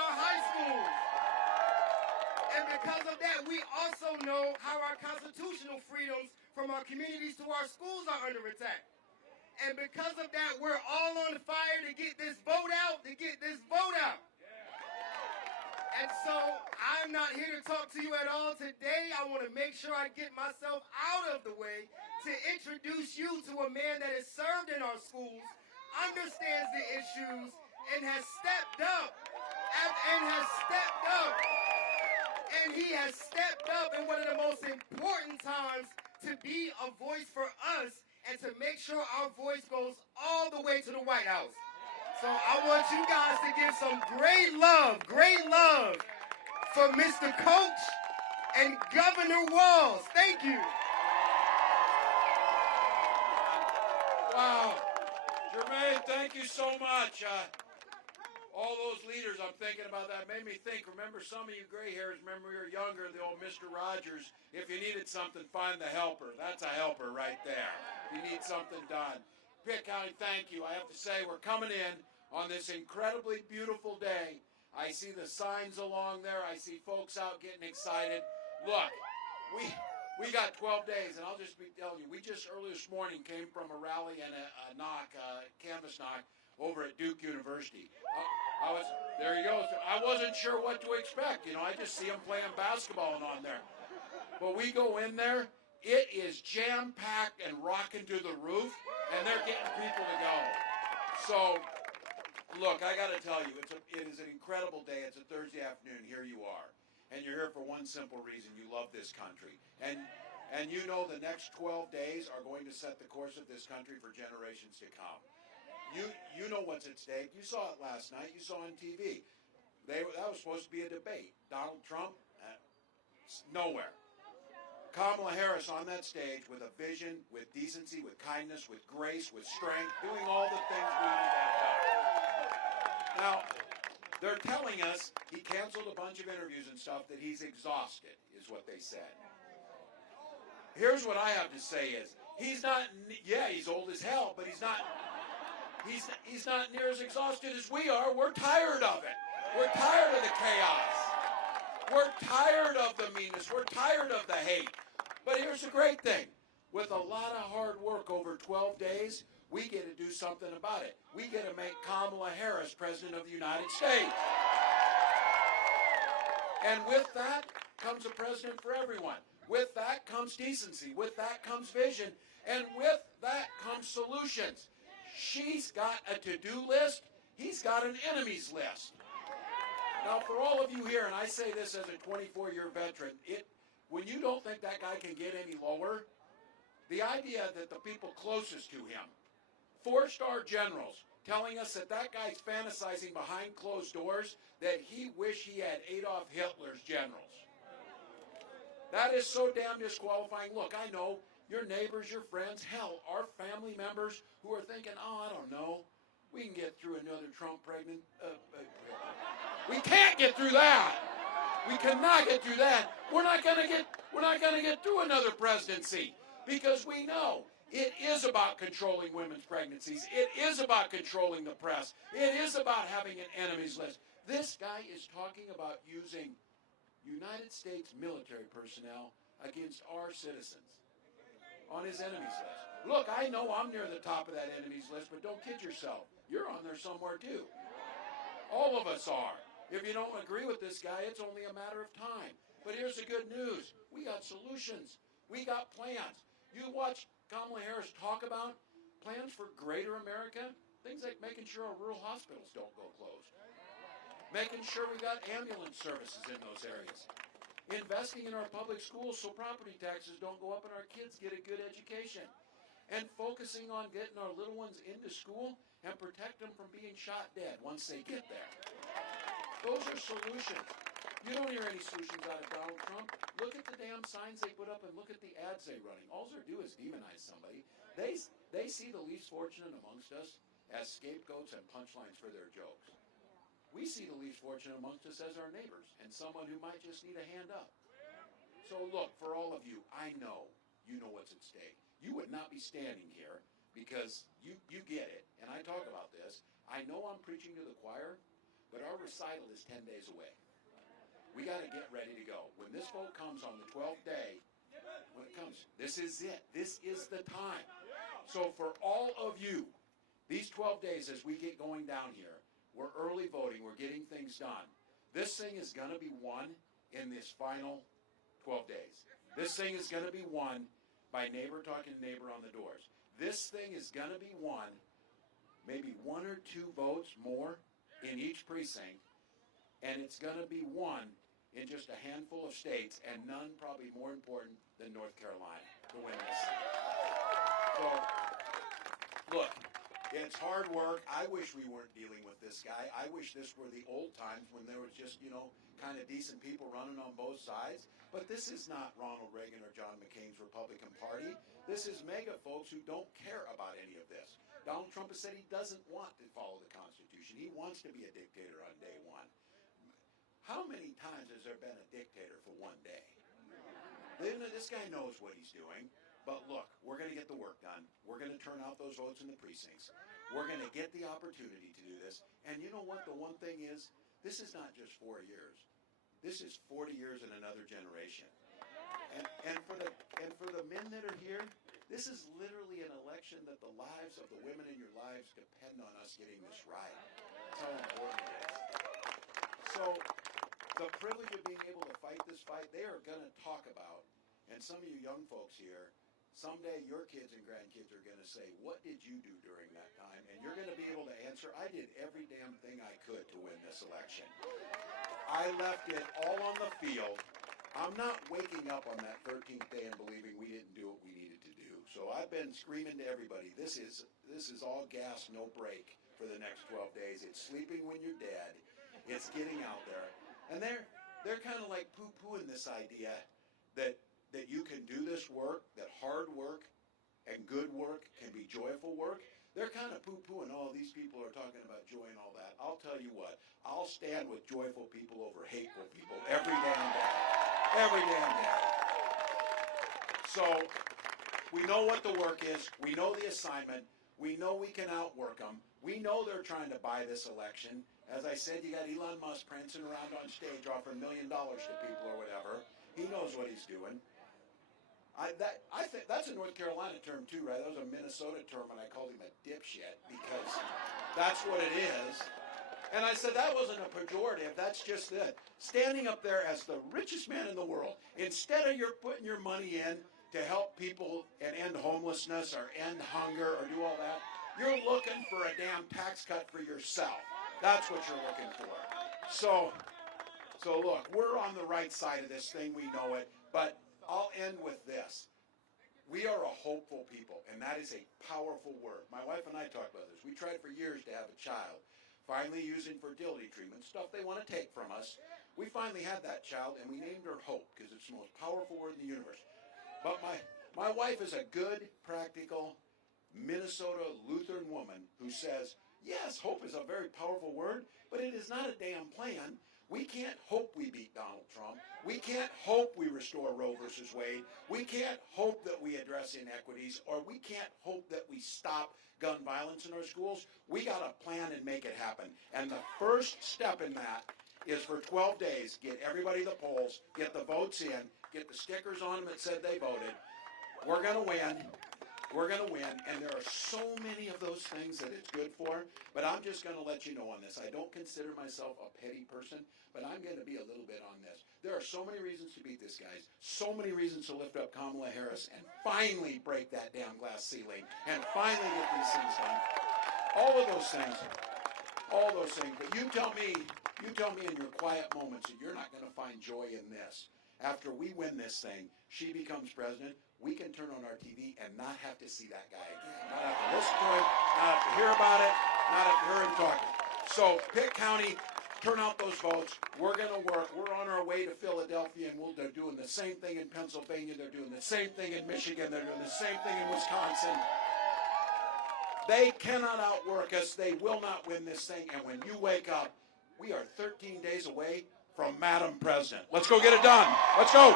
our high schools. And because of that, we also know how our constitutional freedoms from our communities to our schools are under attack. And because of that, we're all on fire to get this vote out, And so I'm not here to talk to you at all today. I want to make sure I get myself out of the way to introduce you to a man that has served in our schools, understands the issues, and has stepped up. And he has stepped up in one of the most important times to be a voice for us and to make sure our voice goes all the way to the White House. So I want you guys to give some great love for Mr. Coach and Governor Walz. Thank you. Wow. Jermaine, thank you so much. All those leaders, I'm thinking about that, made me think. Remember, some of you gray hairs, remember we were younger, the old Mr. Rogers, if you needed something, find the helper. That's a helper right there. If you need something done. Pitt County, thank you. I have to say, we're coming in on this incredibly beautiful day. I see the signs along there. I see folks out getting excited. Look, we got 12 days, and I'll just be telling you, we just early this morning came from a rally and a canvas knock over at Duke University. There you go. I wasn't sure what to expect. I just see them playing basketball and on there. But we go in there, it is jam-packed and rocking to the roof, and they're getting people to go. So, look, I got to tell you, it is an incredible day. It's a Thursday afternoon. Here you are. And you're here for one simple reason. You love this country. And you know the next 12 days are going to set the course of this country for generations to come. You know what's at stake. You saw it last night. You saw on TV. That was supposed to be a debate. Donald Trump, nowhere. Kamala Harris on that stage with a vision, with decency, with kindness, with grace, with strength, doing all the things we need to have done. Now, they're telling us he canceled a bunch of interviews and stuff, that he's exhausted, is what they said. Here's what I have to say is, he's old as hell, but he's not near as exhausted as we are. We're tired of it. We're tired of the chaos. We're tired of the meanness. We're tired of the hate. But here's the great thing. With a lot of hard work over 12 days, we get to do something about it. We get to make Kamala Harris President of the United States. And with that comes a president for everyone. With that comes decency. With that comes vision. And with that comes solutions. She's got a to-do list. He's got an enemies list. Now, for all of you here, and I say this as a 24-year veteran, when you don't think that guy can get any lower, the idea that the people closest to him, 4-star generals, telling us that guy's fantasizing behind closed doors that he wished he had Adolf Hitler's generals. That is so damn disqualifying. Look, I know your neighbors, your friends, hell, our family members who are thinking, I don't know, we can get through another Trump pregnant. We can't get through that. We cannot get through that. We're not going to get through another presidency because we know it is about controlling women's pregnancies. It is about controlling the press. It is about having an enemies list. This guy is talking about using United States military personnel against our citizens on his enemies list. Look, I know I'm near the top of that enemies list, but don't kid yourself. You're on there somewhere too. All of us are. If you don't agree with this guy, it's only a matter of time. But here's the good news. We got solutions. We got plans. You watch Kamala Harris talk about plans for greater America, things like making sure our rural hospitals don't go closed, making sure we got ambulance services in those areas, investing in our public schools so property taxes don't go up and our kids get a good education, and focusing on getting our little ones into school and protect them from being shot dead once they get there. Those are solutions. You don't hear any solutions out of Donald Trump. Look at the damn signs they put up and look at the ads they're running. All they do is demonize somebody. They see the least fortunate amongst us as scapegoats and punchlines for their jokes. We see the least fortunate amongst us as our neighbors and someone who might just need a hand up. So look, for all of you, I know you know what's at stake. You would not be standing here because you get it, and I talk about this. I know I'm preaching to the choir, but our recital is 10 days away. We got to get ready to go. When this vote comes on the 12th day, when it comes, this is it. This is the time. So for all of you, these 12 days as we get going down here, we're early voting. We're getting things done. This thing is going to be won in this final 12 days. This thing is going to be won by neighbor talking to neighbor on the doors. This thing is going to be won, maybe 1 or 2 votes more in each precinct, and it's going to be won in just a handful of states, and none probably more important than North Carolina to win this. So, look, it's hard work. I wish we weren't dealing with this guy. I wish this were the old times when there was just, kind of decent people running on both sides. But this is not Ronald Reagan or John McCain's Republican Party. This is MAGA folks who don't care about any of this. Donald Trump has said he doesn't want to follow the Constitution. He wants to be a dictator on day one. How many times has there been a dictator for one day? This guy knows what he's doing. But look, we're going to get the work done. We're going to turn out those votes in the precincts. We're going to get the opportunity to do this. And you know what? The one thing is, this is not just 4 years. This is 40 years and another generation. And for the men that are here, this is literally an election that the lives of the women in your lives depend on us getting this right. That's how important it is. So the privilege of being able to fight this fight, they are going to talk about, and some of you young folks here, someday your kids and grandkids are going to say, what did you do during that time? And you're going to be able to answer, I did every damn thing I could to win this election. I left it all on the field. I'm not waking up on that 13th day and believing we didn't do what we needed to do. So I've been screaming to everybody, this is all gas, no break for the next 12 days. It's sleeping when you're dead. It's getting out there. And they're kind of like poo-pooing this idea that you can do this work, that hard work and good work can be joyful work. They're kind of poo-pooing, these people are talking about joy and all that. I'll tell you what, I'll stand with joyful people over hateful people every damn day. Every damn day. So we know what the work is. We know the assignment. We know we can outwork them. We know they're trying to buy this election. As I said, you got Elon Musk prancing around on stage offering $1 million to people or whatever. He knows what he's doing. I think that's a North Carolina term too, right? That was a Minnesota term, and I called him a dipshit because that's what it is. And I said that wasn't a pejorative. That's just it. Standing up there as the richest man in the world, instead of you're putting your money in to help people and end homelessness or end hunger or do all that, you're looking for a damn tax cut for yourself. That's what you're looking for. So look, we're on the right side of this thing. We know it, but I'll end with this. We are a hopeful people, and that is a powerful word. My wife and I talked about this. We tried for years to have a child. Finally using fertility treatment, stuff they want to take from us. We finally had that child, and we named her Hope, because it's the most powerful word in the universe. But my wife is a good, practical, Minnesota Lutheran woman who says, yes, hope is a very powerful word, but it is not a damn plan. We can't hope we beat Donald Trump. We can't hope we restore Roe versus Wade. We can't hope that we address inequities, or we can't hope that we stop gun violence in our schools. We got to plan and make it happen. And the first step in that is for 12 days, get everybody to the polls, get the votes in, get the stickers on them that said they voted. We're going to win. We're going to win, and there are so many of those things that it's good for, but I'm just going to let you know on this. I don't consider myself a petty person, but I'm going to be a little bit on this. There are so many reasons to beat this, guys, so many reasons to lift up Kamala Harris and finally break that damn glass ceiling and finally get these things done. All those things, but you tell me in your quiet moments that you're not going to find joy in this. After we win this thing, she becomes president, we can turn on our TV and not have to see that guy again. Not have to listen to him, not have to hear about it, not have to hear him talking. So Pitt County, turn out those votes. We're going to work. We're on our way to Philadelphia, and they're doing the same thing in Pennsylvania. They're doing the same thing in Michigan. They're doing the same thing in Wisconsin. They cannot outwork us. They will not win this thing. And when you wake up, we are 13 days away from Madam President. Let's go get it done. Let's go.